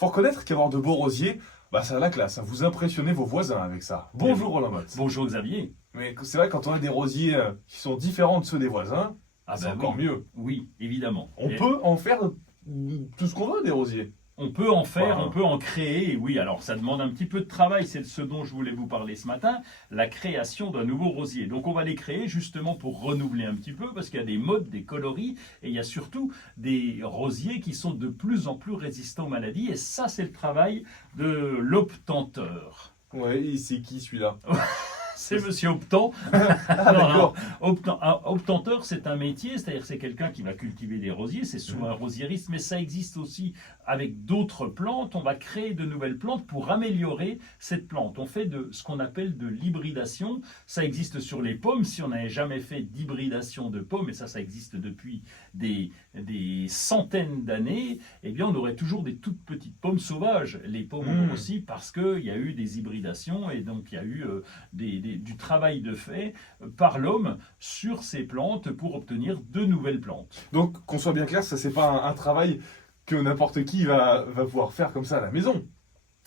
Faut reconnaître qu'avoir de beaux rosiers, bah ça a la classe, hein. Vous impressionnez vos voisins avec ça. Bonjour Roland Motte. Bonjour Xavier. Mais c'est vrai, quand on a des rosiers qui sont différents de ceux des voisins, c'est encore oui. mieux. Oui, évidemment. On peut en faire tout ce qu'on veut des rosiers. On peut en faire, Voilà. on peut en créer, oui, alors ça demande un petit peu de travail, c'est de ce dont je voulais vous parler ce matin, la création d'un nouveau rosier. Donc on va les créer justement pour renouveler un petit peu, parce qu'il y a des modes, des coloris, et il y a surtout des rosiers qui sont de plus en plus résistants aux maladies, et ça c'est le travail de l'obtenteur. Ouais, et c'est qui celui-là? C'est Monsieur Optant. Ah d'accord. Obtenteur, c'est un métier, c'est-à-dire c'est quelqu'un qui va cultiver des rosiers, c'est souvent un rosiériste, mais ça existe aussi avec d'autres plantes. On va créer de nouvelles plantes pour améliorer cette plante. On fait de ce qu'on appelle de l'hybridation. Ça existe sur les pommes. Si on n'avait jamais fait d'hybridation de pommes, et ça existe depuis des centaines d'années, eh bien on aurait toujours des toutes petites pommes sauvages. Les pommes ont aussi parce qu'il y a eu des hybridations et donc il y a eu du travail de fait par l'homme sur ces plantes pour obtenir de nouvelles plantes. Donc, qu'on soit bien clair, ça c'est pas un travail que n'importe qui va pouvoir faire comme ça à la maison.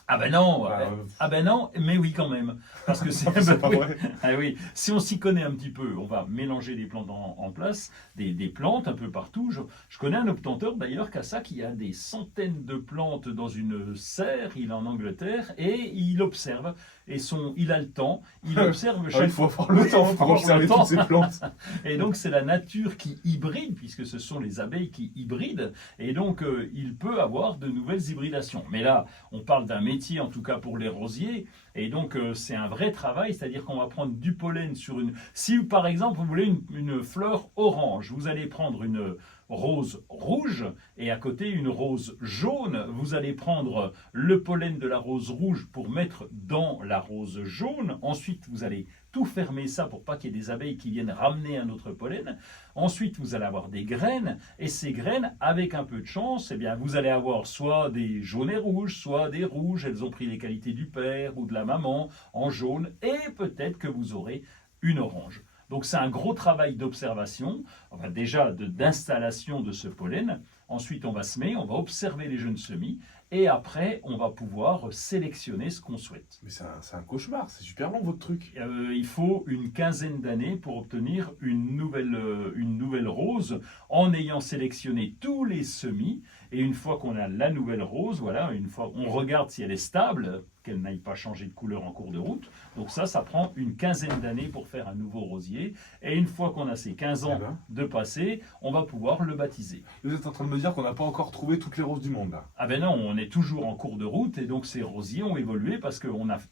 Ah ben non, Bah, ah ben non, mais oui quand même, parce que c'est C'est pas oui. vrai. Ah oui. Si on s'y connaît un petit peu, on va mélanger des plantes en place, des plantes un peu partout. Je connais un obtenteur d'ailleurs qui a des centaines de plantes dans une serre, il est en Angleterre, et il observe, il a le temps, il observe Ah, chaque il faut avoir le temps pour observer toutes ces plantes. Et donc c'est la nature qui hybride, puisque ce sont les abeilles qui hybrident, et donc il peut avoir de nouvelles hybridations. Mais là, on parle d'un métier, en tout cas pour les rosiers, et donc c'est un vrai travail, c'est-à-dire qu'on va prendre du pollen sur une... Si par exemple vous voulez une fleur orange, vous allez prendre une rose rouge et à côté une rose jaune, vous allez prendre le pollen de la rose rouge pour mettre dans la rose jaune, ensuite vous allez tout fermer ça pour pas qu'il y ait des abeilles qui viennent ramener un autre pollen. Ensuite, vous allez avoir des graines, et ces graines, avec un peu de chance, eh bien, vous allez avoir soit des jaunes et rouges, soit des rouges, elles ont pris les qualités du père ou de la maman en jaune, et peut-être que vous aurez une orange. Donc c'est un gros travail d'observation, enfin déjà d'installation de ce pollen. Ensuite, on va semer, on va observer les jeunes semis, et après, on va pouvoir sélectionner ce qu'on souhaite. Mais c'est un cauchemar, c'est super long votre truc. Il faut une quinzaine d'années pour obtenir une nouvelle rose en ayant sélectionné tous les semis. Et une fois qu'on a la nouvelle rose, voilà, une fois on regarde si elle est stable, qu'elle n'aille pas changer de couleur en cours de route. Donc ça prend une quinzaine d'années pour faire un nouveau rosier. Et une fois qu'on a ces 15 ans de passé, on va pouvoir le baptiser. Vous êtes en train de me dire qu'on n'a pas encore trouvé toutes les roses du monde là. Ah ben non, on est toujours en cours de route et donc ces rosiers ont évolué parce que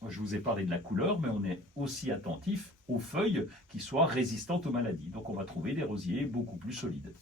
je vous ai parlé de la couleur, mais on est aussi attentif aux feuilles qui soient résistantes aux maladies. Donc on va trouver des rosiers beaucoup plus solides.